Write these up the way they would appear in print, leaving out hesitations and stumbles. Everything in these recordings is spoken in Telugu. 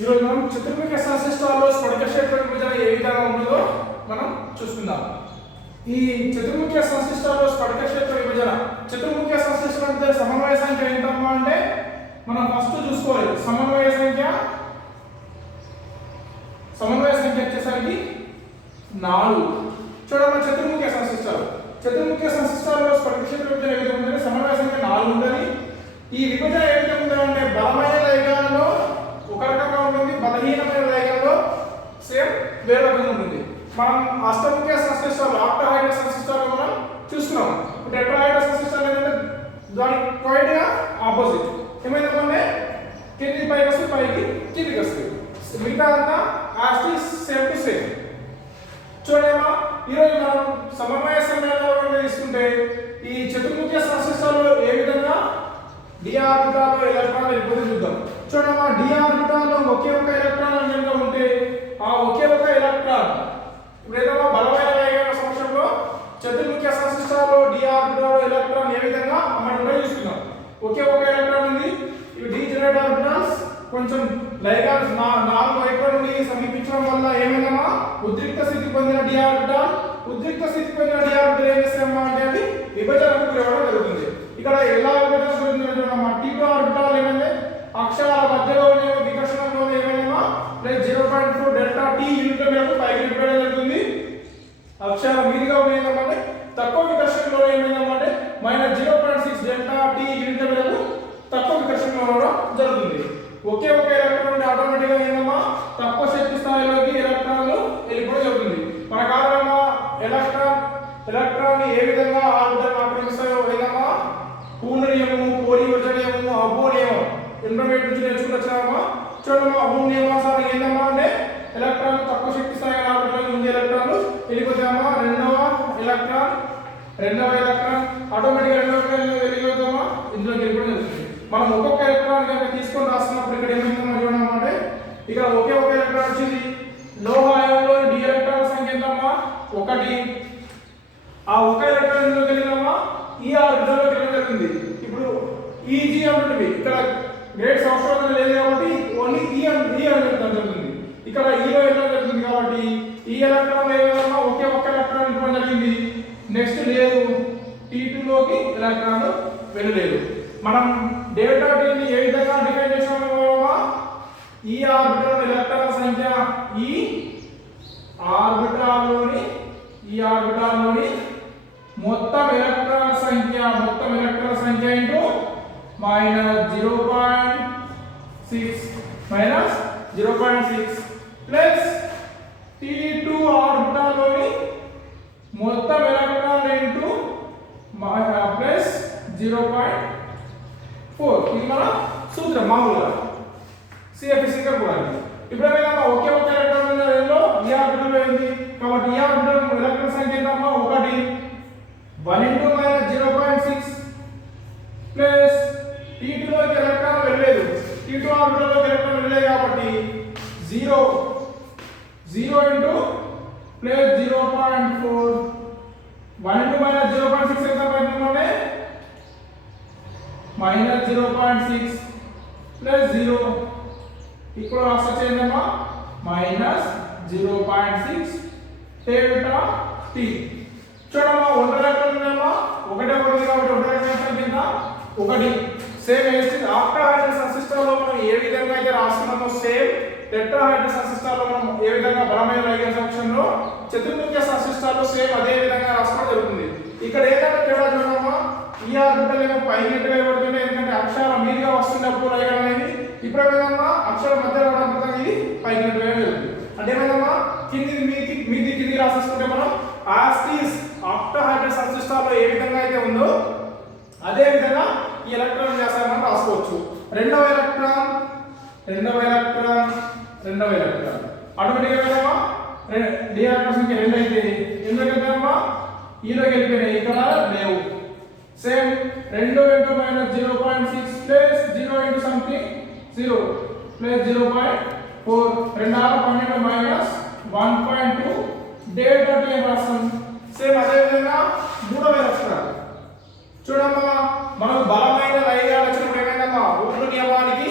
ఈరోజు మనం చతుర్ముఖ సంశ్లిష్టాల్లో స్ఫటిక క్షేత్ర విభజన ఏ విధంగా ఉంటుందో మనం చూసుకుందాం. ఈ చతుర్ముఖ సంశ్లిష్టాల్లో స్ఫటిక క్షేత్ర విభజన చతుర్ముఖ సంశ్లిష్టం అంటే సమన్వయ సంఖ్య ఎంతమ్మా అంటే మనం ఫస్ట్ చూసుకోవాలి. సమన్వయ సంఖ్య వచ్చేసరికి 4. చూడమ్మా చతుర్ముఖ సంశ్లిష్టాల్లో స్ఫటిక క్షేత్ర విభజన ఏ విధంగా ఉందంటే సమన్వయ సంఖ్య 4 ఉంటుంది. ఈ విభజన ఏ విధంగా ఉందంటే బలమైన లైగాల్లో ఒక రకంగా ఉంటుంది, బలహీనమైన లైగాల్లో సేమ్ వేరే రకంగా ఉంటుంది. మనం అష్టముఖ్య సంశ్లిష్టాలు ఆక్టాహైడ్రస్ సంశ్లిష్టాలు మనం చూస్తున్నాం. టెట్రాహైడ్రస్ సంశ్లిష్టాలు ఏంటంటే దానికి క్వైట్ గా ఆపోజిట్. ఏమైందంటే కింది పైకి వస్తుంది, పైకి కిందికి వస్తుంది. మిగతా అంతా యాస్టిస్ సేమ్ టు సేమ్. చూడమ్మా ఈరోజు మనం సమన్వయ సమ్మేళనాలు తీసుకుంటే ఈ చతుర్ముఖ్య సంశ్లిష్టాల్లో ఏ విధంగా d ఆర్బిటాల్లో ఎలక్ట్రాన్లు వెళ్ళిపోతే చూద్దాం. చూడమ్మా d ఆర్బిటాల్లో ఒకే ఒక ఎలక్ట్రాన్ కనుక ఉంటే ఆ ఒకే ఒక ఎలక్ట్రాన్ ఏదైనా బలమైన లైగాల సమక్షంలో చతుర్ముఖ్య సంశ్లిష్టాల్లో d ఆర్బిటాల్లో ఎలక్ట్రాన్ ఏ విధంగా మనం చూస్తున్నాం. ఒకే ఒక ఎలక్ట్రాన్ ఉంది. ఇవి డీజనరేట్ ఆర్బిటాల్స్ కొంచెం లైగాల్స్ 4 వైపుల నుండి సమీపించడం వల్ల ఏమైందమ్మా ఉద్రిక్త స్థితి పొందిన d ఆర్బిటాల్ ఏం చేస్తామా అంటే అది విభజనకు గురవడం జరుగుతుంది. ఇక్కడ ఎలా విభజన జరుగుతుందో చూడమ్మా t2 ఆర్బిటాల్ ఏమైంది అక్షరాల మధ్యలో ఉన్న వికర్షణలో ఏమైందమ్మా +0.4 డెల్టా t యూనిట్ల మేరకు పైకి వెళ్ళడం జరుగుతుంది. అక్షరాల మీదుగా ఉన్నదంటే తక్కువ వికర్షణలో ఏమైందమ్మా అంటే -0.6 డెల్టా t యూనిట్ల మేరకు తక్కువ వికర్షణలో రావడం జరుగుతుంది. ఒకే ఒక ఎలక్ట్రాన్ ఆటోమేటిక్ గా ఏందమ్మా తక్కువ శక్తి స్థాయిలోకి ఎలక్ట్రాన్లు వెళ్ళిపోవడం జరుగుతుంది. మన కారణంగా ఎలక్ట్రాన్ ఏ విధంగా ఆర్బిటాల్ ఆక్రమిస్తాయో ఏదమ్మా పూర్ణ నియమము, పోలి విభజన నియమము, అబ్బో నియమం ఇంటర్మీడియట్ నుంచి నేర్చుకుంటున్నామా. చూడమ్మా అబ్బో నియమాసానికి ఏందమ్మా అంటే ఎలక్ట్రాన్ తక్కువ శక్తి స్థాయి ఆర్బిటాల్ ముందు ఎలక్ట్రాన్లు వెళ్ళిపోతామా రెండవ ఎలక్ట్రాన్ ఆటోమేటిక్ గా వెళ్ళిపోతామా ఇందులోకి వెళ్ళిపోవడం జరుగుతుంది. మనం ఒక్కొక్క ఎలక్ట్రాన్ కనుక తీసుకొని రాస్తున్నప్పుడు ఇక్కడ ఏమైందో చూడమ్మా అంటే ఇక్కడ ఒకే ఒక ఎలక్ట్రాన్ వచ్చింది. లోహ అయాన్లో డి ఎలక్ట్రాన్ సంఖ్య ఎంతమ్మా 1. ఆ ఒక ఎలక్ట్రాన్ ఇందులోకి వెళ్ళిందమ్మా ఈ ఆర్బిటాల్లోకి వెళ్ళడం జరుగుతుంది. ఇప్పుడు ఈజీ అంటుంది ఇక్కడ గ్రేడ్ సంస్కరణ లేదు కాబట్టి ఓన్లీ ఈ వెళ్ళడం జరుగుతుంది. ఇక్కడ ఈలో వెళ్ళడం జరుగుతుంది కాబట్టి ఈ ఎలక్ట్రాన్ ఏదైనా ఒకే ఒక్క ఎలక్ట్రాన్ ఇవ్వడం జరిగింది. నెక్స్ట్ లేదు T2 లోకి ఎలక్ట్రాన్ వెళ్ళలేదు. మనం డెల్టా T ని ఏ విధంగా డిఫైన్ చేసామో ఈ ఆర్బిటాల్ ఎలక్ట్రాన్ సంఖ్య ఈ ఆర్బిటాల్లోని మొత్తం ఎలక్ట్రాన్ సంఖ్య ఇంటూ -0.6 ప్లస్ T2 ఆర్బిటాల్లోని మొత్తం ఎలక్ట్రాన్ ఇంటూ ప్లస్ 0.4. ఇది మన సూత్రం మామూలుగా సిఎఫ్సి కూడా. ఇప్పుడు ఏమైనా ఒకే ఒక ఎలక్ట్రాన్ ఉన్నదో ఈ ఆర్బిటల్ ఏంది కాబట్టి ఈ ఆర్బిటల్ ఎలక్ట్రాన్ సంఖ్య ఎంతమ్మా 1 ఇంటూ -0.6 ప్లస్ T2 లోకి ఎలక్ట్రాన్ వెళ్ళలేదు. T2 ఆర్బిటల్ లోకి ఎలక్ట్రాన్ వెళ్ళలేదు కాబట్టి 0 ఇంటూ ప్లస్ 0.4 1 ఇంటూ -0.6 ఎంత పడుతుందంటే -0.6 ప్లస్ 0 ఇక్కడ రాస్తా చేద్దామా -0.6 డెల్టా t. చూడమ్మా ఒంటరి ఎలక్ట్రాన్ ఉందేమో ఒకటే కాబట్టి ఒంటరి ఎలక్ట్రాన్ కింద 1 సేమ్ వేస్తుంది. ఆక్టాహైడ్రస్ సంశ్లిష్టాల్లో మనం ఏ విధంగా అయితే రాస్తున్నామో సేమ్ టెట్రాహైడ్రస్ సంశ్లిష్టాల్లో మనం ఏ విధంగా బలమైన లైగన్ సంశ్లిష్టంలో చతుర్ముఖ్య సంశ్లిష్టాల్లో సేమ్ అదే విధంగా రాసుకోవడం జరుగుతుంది. ఇక్కడ ఏంటంటే తేడా చూడమ్మా ఈ ఆర్బిటల్ ఏమో పైకి పడుతుంది ఎందుకంటే అక్షరాల మీదుగా వస్తున్నప్పుడు లైగన్ అనేది ఇప్పుడు ఏమైందమ్మా అక్షరం మధ్య రావడం ఇది పైకి జరుగుతుంది. అంటే ఏమైందమ్మా కిందికి రాసేసుకుంటే మనం యాస్టిస్ ఆక్టాహైడ్రస్ సంశ్లిష్టాల్లో ఏ విధంగా అయితే ఉందో అదే విధంగా ఈ ఎలక్ట్రాన్ వ్యాసాన్ని రాసుకోవచ్చు. రెండవ ఎలక్ట్రాన్ ఆటోమేటిక్ గా డి ఆర్బిటాల్ సంఖ్య 2 అయితే ఎందుకు వెళ్తామా ఈలోకి వెళ్ళిపోయినాయి ఇక్కడ లేవు. Same 2 into -0.6 plus 0 into something 0 plus 0.4 12 -1.2 delta T అని రాస్తాం. సేమ్ అదే విధంగా మూడవ ఎలక్ట్రాన్ చూడమ్మా మనకు బలమైన లైగాలు వచ్చినప్పుడు ఏమైందమ్మా ఓహ్మ్ నియమానికి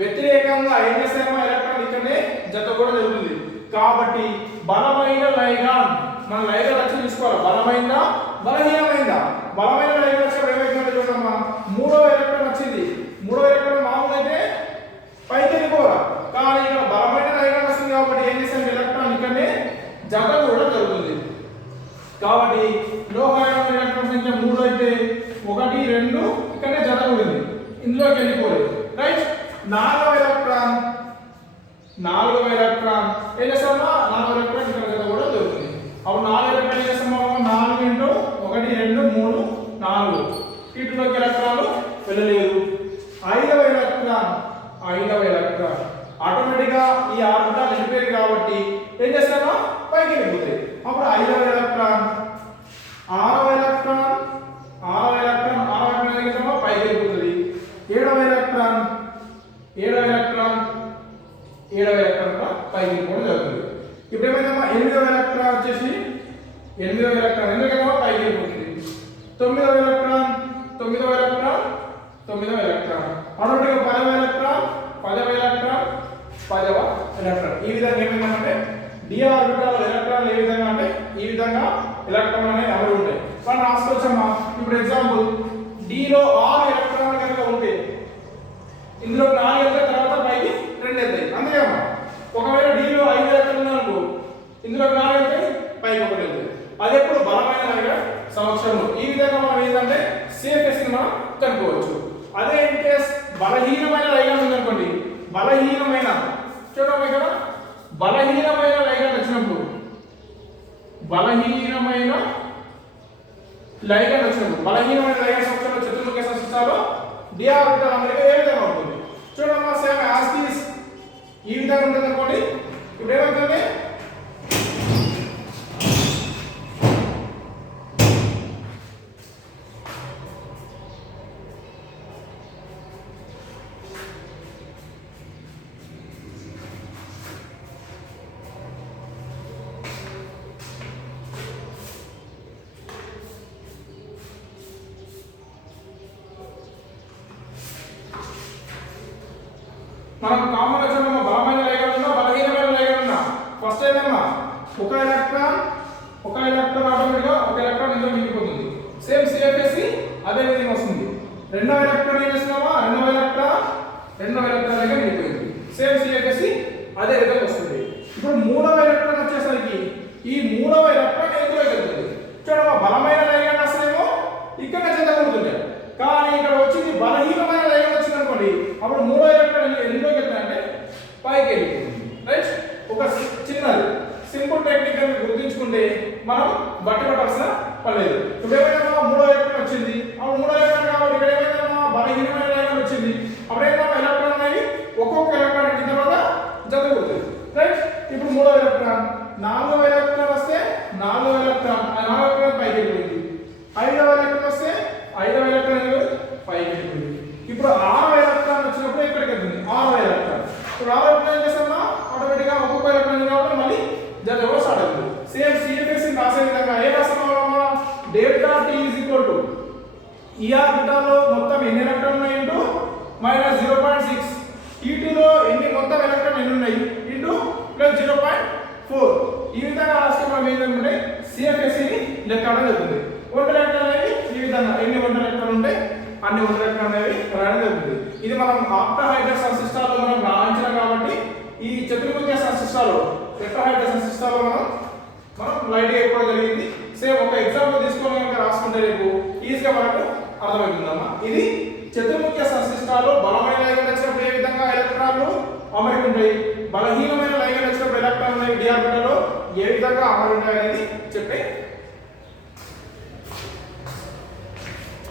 వ్యతిరేకంగా ఏం చేస్తామో ఎలక్ట్రాన్ ఇక్కడ వెంటనే జత కూడా జరుగుతుంది. కాబట్టి బలమైన లైగాన్ మన లైగాన్ వచ్చి తీసుకోవాలి. బలమైందా బలహీనమైందా? బలమైన లైగాన్ వచ్చినప్పుడు ఏమైందంటే చూడమ్మా, మూడవ ఎలక్ట్రాన్ వచ్చింది. మూడవ ఎలక్ట్రాన్ మామూలు అయితే పైకి వెళ్ళిపోవాలి, కానీ ఇక్కడ బలమైన లైగాన్ వస్తుంది కాబట్టి ఏం చేస్తాం, ఎలక్ట్రాన్ ఇక్కడనే జత కూడా జరుగుతుంది. కాబట్టి లోహాయన ఎలక్ట్రాన్ సంఖ్య 3 అయితే 1 2 ఇక్కడనే జత ఉంటుంది, ఇందులోకి వెళ్ళిపోలేదు. రైట్. నాలుగవ ఎలక్ట్రాన్ ఏం చేస్తామా, నాలుగవ ఎలక్ట్రాన్ ఇక్కడ జత కూడా జరుగుతుంది. అప్పుడు 4 ఎలక్ట్రాన్ ఏం చేస్తామా, 4 ఇంటూ 1 2 3 4 వీటిలోకి ఎలక్ట్రాన్లు వెళ్ళలేదు. ఐదవ ఎలక్ట్రాన్ ఆటోమేటిక్ గా ఈ ఆర్బిటాల్ వెళ్ళిపోయింది కాబట్టి ఏం చేస్తామా, పైకి వెళ్ళిపోతాయి. అప్పుడు ఆరవ ఎలక్ట్రాన్ ఏం చేస్తామా, పైకి వెళ్ళిపోతుంది. ఏడవ ఎలక్ట్రాన్ కూడా పైకి వెళ్ళిపోవడం జరుగుతుంది. ఇప్పుడు ఏమైందమ్మా, ఎనిమిదవ ఎలక్ట్రాన్ ఎందుకమ్మా పైకి వెళ్ళిపోతుంది. తొమ్మిదవ ఎలక్ట్రాన్ ఆటోమేటిక్ గా 10వ ఎలక్ట్రాన్ ఈ విధంగా ఏమైందంటే డి ఆర్బిటాల్ ఎలక్ట్రాన్లు ఏ విధంగా అంటే ఈ విధంగా ఎలక్ట్రాన్లు అనేవి అమరి ఉంటాయి. మనం రాసుకోవచ్చమ్మా. ఇప్పుడు ఎగ్జాంపుల్ డిలో 6 ఎలక్ట్రాన్లు కనుక ఉంటే ఇందులో 4 వెళ్తే తర్వాత పైకి 2 వెళ్తాయి, అంతేమ్మా. ఒకవేళ డిలో 5 ఎలక్ట్రాన్లు అనుకో, ఇందులో 4 వెళ్తే పైకి 1 వెళ్తాయి. అది ఎప్పుడు బలమైన లైగాన్ సమక్షంలో. ఈ విధంగా మనం ఏంటంటే సేఫెస్ ని మనం కనుక్కోవచ్చు. అదే ఇన్ కేస్ బలహీనమైన లైగాన్ ఉందనుకోండి, బలహీనమైన చూడమ్మా ఇక్కడ బలహీనమైన లైగాన్ వచ్చినప్పుడు బలహీనమైన లైగాన్ సమక్షంలో చతుర్ముఖ సంస్థలో డి ఆర్బిటాల్ అమరిక ఏ విధంగా ఉంటుంది చూడమ్మా. సేమ్ యాజ్ దిస్ ఈ విధంగా ఉంటుంది అనుకోండి. ఇప్పుడు ఏమవుతుంది, మనం కామన్ వచ్చామమ్మా, బలమైన లైగాన్ ఉందా బలహీనమైన లైగాన్ ఉందా. ఫస్ట్ ఏమమ్మా, ఒక ఎలక్ట్రాన్ ఆటోమేటిక్ గా ఒక ఎలక్ట్రాన్ ఇందులో మిగిలిపోతుంది. సేమ్ సిఎఫ్ఎస్సి అదే విధంగా వస్తుంది. రెండవ ఎలక్ట్రాన్ ఏం చేస్తున్నామా, రెండవ ఎలక్ట్రాన్ దగ్గర మిగిలిపోయింది. సేమ్ సిఎఫ్ఎస్సి అదే విధంగా వస్తుంది. ఇప్పుడు మూడవ ఎలక్ట్రాన్ వచ్చేసరికి ఈ మూడవ ఎలక్ట్రాన్ ఎందులో వెళ్తుంది చూడమ్మా. బలమైన లైగాన్ అసలేమో ఇక్కడ చెందకూడుతుంది, కానీ ఇక్కడ వచ్చింది బలహీనమైన లైగాన్ వచ్చింది అనుకోండి, అప్పుడు మూడో ఎలక్ట్రాన్ ఎందులోకి వెళ్తాయంటే పైకి వెళ్ళిపోతుంది. రైట్. ఒక చిన్నది సింపుల్ టెక్నిక్ అని గుర్తుంచుకుంటే మనం బట్టి పట్టాల్సిన పర్లేదు. ఇప్పుడు ఏమైనా మూడో ఎలక్ట్రాన్ వచ్చింది, అప్పుడు మూడో ఎలక్ట్రాన్ కాబట్టి ఇక్కడ ఏమైనా బలహీనమైన లైగాన్ వచ్చింది, అప్పుడు ఏమైనా ఎలక్ట్రాన్ అనేవి ఒక్కొక్క ఎలక్ట్రాన్ కింద తర్వాత జతపోతుంది. రైట్. ఇప్పుడు మూడో ఎలక్ట్రాన్, నాలుగవ ఎలక్ట్రాన్ వస్తే నాలుగవ ఎలక్ట్రాన్ పైకి వెళ్ళిపోయింది. ఐదవ ఎలక్ట్రాన్ వస్తే ఐదవ ఎలక్ట్రాన్ పైకి వెళ్ళిపోయింది. ఇప్పుడు ఆరవ ఎలక్ట్రాన్ వచ్చినప్పుడు ఇక్కడికి వెళ్తుంది. ఆరవ ఎలక్ట్రాన్ ఇప్పుడు ఆరవ ఎలక్ట్రాన్ ఏం చేస్తామా, ఆటోమేటిక్ గా ఒక్కొక్క ఎలక్ట్రాన్ కాబట్టి మళ్ళీ జత కూడా స్టార్ట్ అవుతుంది. సేమ్ సిఎఫ్ఎస్ రాసే విధంగా ఏ రాస్తామా, delta T is equal to ఈ ఆర్బిటాల్లో మొత్తం ఎన్ని ఎలక్ట్రాన్ ఉన్నాయి ఇంటూ మైనస్ 0.6, T2లో ఎన్ని మొత్తం ఎలక్ట్రాన్ ఎన్ని ఉన్నాయి ఇంటూ ప్లస్ 0.4. ఈ విధంగా రాస్తే మనం ఏంటంటే సిఎఫ్ఎస్ ని లెక్కడం జరుగుతుంది. ఒంటరి ఎలక్ట్రాన్ అనేవి ఈ విధంగా ఎన్ని ఒంటరి ఎలక్ట్రాన్ ఉంటాయి అన్ని ఒంటరి ఎలక్ట్రాన్ అనేవి రాయడం జరుగుతుంది. ఇది మనం ఆక్టాహైడ్రల్ సంసిస్టాల్లో మనం రాయించాం కాబట్టి ఈ చతుర్భుజ సంసిస్టాల్లో టెట్రాహైడ్రల్ సంసిస్టాల్లో మనం లైట్ గా ఎప్పుడు జరిగింది. సేమ్ ఒక ఎగ్జాంపుల్ తీసుకొని కనుక రాసుకుంటే రేపు ఈజీగా మనకు అర్థమవుతుందమ్మా. ఇది చతుర్ముఖ్య సంసిస్టాల్లో బలమైన లైగాన్ వచ్చినప్పుడు ఏ విధంగా ఎలక్ట్రాన్లు అమరి ఉంటాయి, బలహీనమైన లైగాన్ వచ్చినప్పుడు ఎలక్ట్రాన్లు డి ఆర్బిటాల్లో ఏ విధంగా అమరి ఉంటాయి అనేది చెప్పే